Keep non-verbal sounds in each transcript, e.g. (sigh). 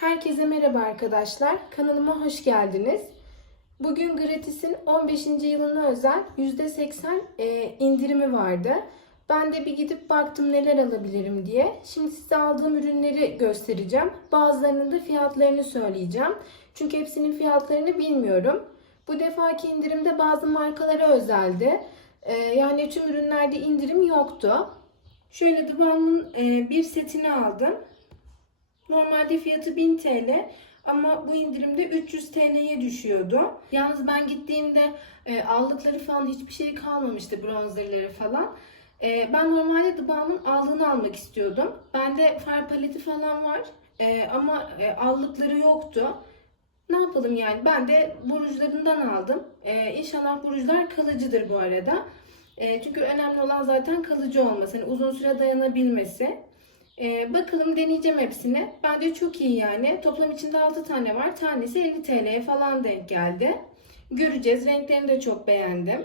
Herkese merhaba arkadaşlar. Kanalıma hoş geldiniz. Bugün Gratis'in 15. yılına özel %80 e, indirimi vardı. Ben de bir gidip baktım neler alabilirim diye. Şimdi size aldığım ürünleri göstereceğim. Bazılarının da fiyatlarını söyleyeceğim. Çünkü hepsinin fiyatlarını bilmiyorum. Bu defaki indirimde bazı markalara özeldi. E, yani tüm ürünlerde indirim yoktu. Şöyle Duvan'ın e, bir setini aldım. Normalde fiyatı 1000 TL ama bu indirimde 300 TL'ye düşüyordu. Yalnız ben gittiğimde e, aldıkları falan hiçbir şey kalmamıştı bronzerları falan. E, ben normalde The Balm'ın aldığını almak istiyordum. Bende far paleti falan var E, ama e, aldıkları yoktu. Ne yapalım yani ben de bu rujlarından aldım. E, inşallah bu kalıcıdır bu arada. E, çünkü önemli olan zaten kalıcı olması. Hani uzun süre dayanabilmesi. Ee, bakalım deneyeceğim hepsini. Bence çok iyi yani. Toplam içinde 6 tane var. Tanesi 50 TL'ye falan denk geldi. Göreceğiz. Renklerini de çok beğendim.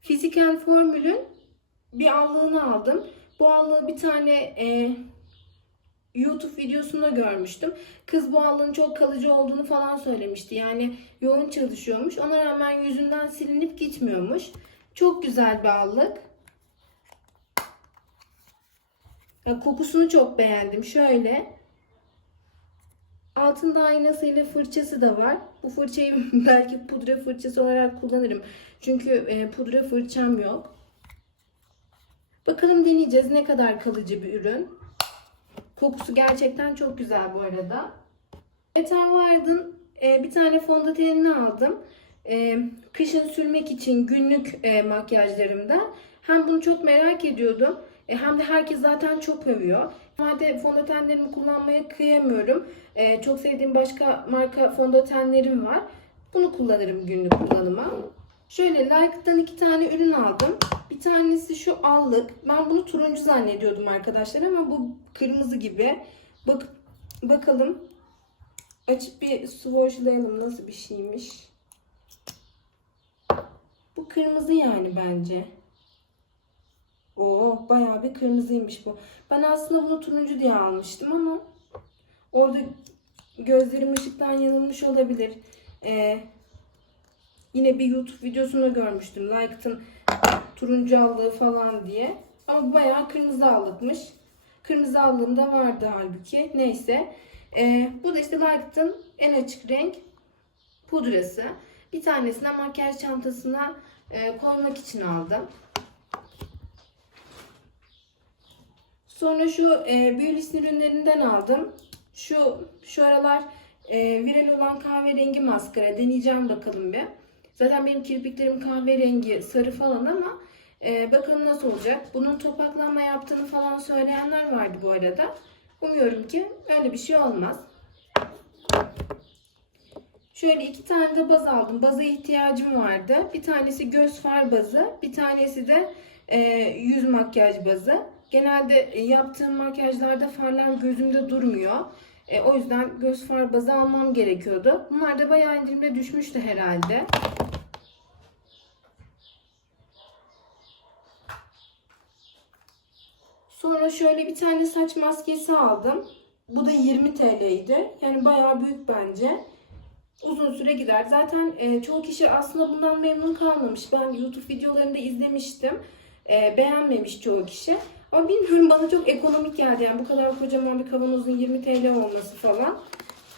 Fiziken formülün bir allığını aldım. Bu allığı bir tane e, YouTube videosunda görmüştüm. Kız bu allığın çok kalıcı olduğunu falan söylemişti. Yani yoğun çalışıyormuş. Ona rağmen yüzünden silinip gitmiyormuş. Çok güzel bir allık. Ya, kokusunu çok beğendim. Şöyle. Altında aynasıyla fırçası da var. Bu fırçayı (laughs) belki pudra fırçası olarak kullanırım. Çünkü e, pudra fırçam yok. Bakalım deneyeceğiz ne kadar kalıcı bir ürün. Kokusu gerçekten çok güzel bu arada. Ethan Wild'ın e, bir tane fondötenini aldım. E, kışın sürmek için günlük makyajlarımda. Hem bunu çok merak ediyordum. E, hem de herkes zaten çok övüyor. Normalde fondötenlerimi kullanmaya kıyamıyorum. E, çok sevdiğim başka marka fondötenlerim var. Bunu kullanırım günlük kullanıma. Şöyle Like'dan iki tane ürün aldım. Bir tanesi şu allık. Ben bunu turuncu zannediyordum arkadaşlar ama bu kırmızı gibi. Bak bakalım. Açıp bir swatchlayalım nasıl bir şeymiş. Bu kırmızı yani bence. Oo bayağı bir kırmızıymış bu. Ben aslında bunu turuncu diye almıştım ama orada gözlerim ışıktan yanılmış olabilir. Ee, yine bir YouTube videosunda görmüştüm. Like'ın turuncu allığı falan diye. Ama bayağı kırmızı allıkmış. Kırmızı allığım da vardı halbuki. Neyse. Ee, bu da işte Like'ın en açık renk pudrası. Bir tanesine makyaj çantasına e, koymak için aldım. Sonra şu e, Biolis'in ürünlerinden aldım. Şu şu aralar e, viral olan kahverengi maskara deneyeceğim bakalım bir. Zaten benim kirpiklerim kahverengi, sarı falan ama e, bakalım nasıl olacak. Bunun topaklanma yaptığını falan söyleyenler vardı bu arada. Umuyorum ki öyle bir şey olmaz. Şöyle iki tane de baz aldım. Baza ihtiyacım vardı. Bir tanesi göz far bazı, bir tanesi de e, yüz makyaj bazı. Genelde e, yaptığım makyajlarda farlar gözümde durmuyor. E, o yüzden göz far bazı almam gerekiyordu. Bunlar da bayağı indirimde düşmüştü herhalde. Sonra şöyle bir tane saç maskesi aldım. Bu da 20 TL'ydi. Yani bayağı büyük bence. Uzun süre gider. Zaten e, çoğu kişi aslında bundan memnun kalmamış. Ben YouTube videolarında izlemiştim. E, beğenmemiş çoğu kişi. Ama bilmiyorum bana çok ekonomik geldi. Yani bu kadar kocaman bir kavanozun 20 TL olması falan.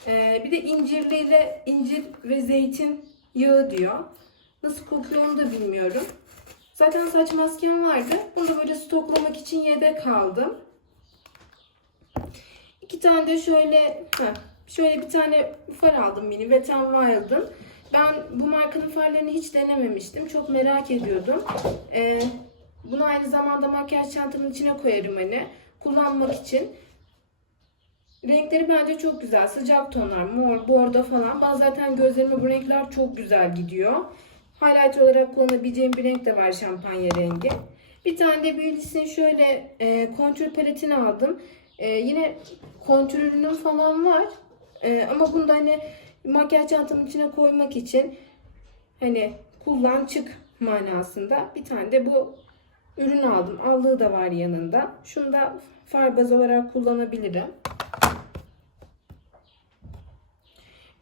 E, bir de incirliyle incir ve zeytin yağı diyor. Nasıl kokuyor onu da bilmiyorum. Zaten saç maskem vardı. Bunu da böyle stoklamak için yedek aldım. İki tane de şöyle heh, şöyle bir tane far aldım mini Wet n Wild'ın. Ben bu markanın farlarını hiç denememiştim. Çok merak ediyordum. Ee, bunu aynı zamanda makyaj çantamın içine koyarım hani. Kullanmak için. Renkleri bence çok güzel. Sıcak tonlar, mor, bordo falan. Ben zaten gözlerime bu renkler çok güzel gidiyor. Highlight olarak kullanabileceğim bir renk de var şampanya rengi. Bir tane de Beauty's'in şöyle e, kontür paletini aldım. E, yine kontür ürünüm falan var. E, ama bunu da hani makyaj çantamın içine koymak için hani kullan çık manasında bir tane de bu ürün aldım. Allığı da var yanında. Şunu da farbaz olarak kullanabilirim.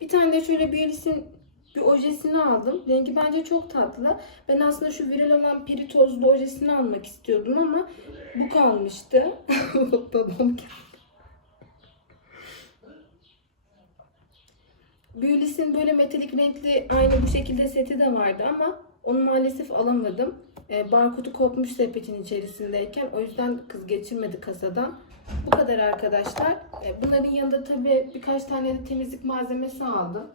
Bir tane de şöyle bir elisin bir ojesini aldım. Rengi bence çok tatlı. Ben aslında şu viral olan piri tozlu ojesini almak istiyordum ama bu kalmıştı. (laughs) Babam geldi. Büyülis'in böyle metalik renkli aynı bu şekilde seti de vardı ama onu maalesef alamadım. E, barkodu kopmuş sepetin içerisindeyken o yüzden kız geçirmedi kasadan. Bu kadar arkadaşlar. E, bunların yanında tabii birkaç tane de temizlik malzemesi aldım.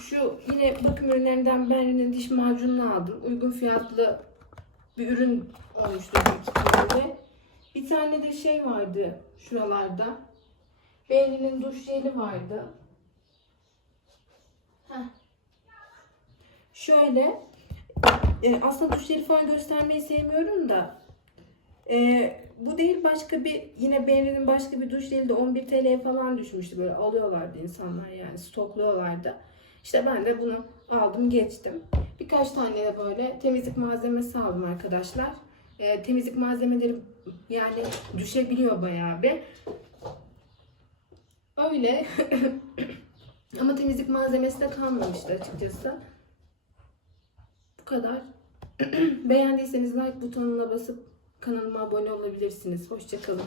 Şu yine bakım ürünlerinden Benri'nin diş macununu aldım. Uygun fiyatlı bir ürün olmuştu. Bir tane de şey vardı şuralarda. Benri'nin duş jeli vardı. Heh. Şöyle e, aslında jeli falan göstermeyi sevmiyorum da e, bu değil başka bir yine Benri'nin başka bir duş jeli de 11 TL falan düşmüştü böyle alıyorlardı insanlar yani stokluyorlardı. İşte ben de bunu aldım geçtim. Birkaç tane de böyle temizlik malzemesi aldım arkadaşlar. E, temizlik malzemeleri yani düşebiliyor bayağı bir. Öyle. (laughs) Ama temizlik malzemesi de kalmamıştı açıkçası. Bu kadar. (clears throat) Beğendiyseniz like butonuna basıp kanalıma abone olabilirsiniz. Hoşçakalın.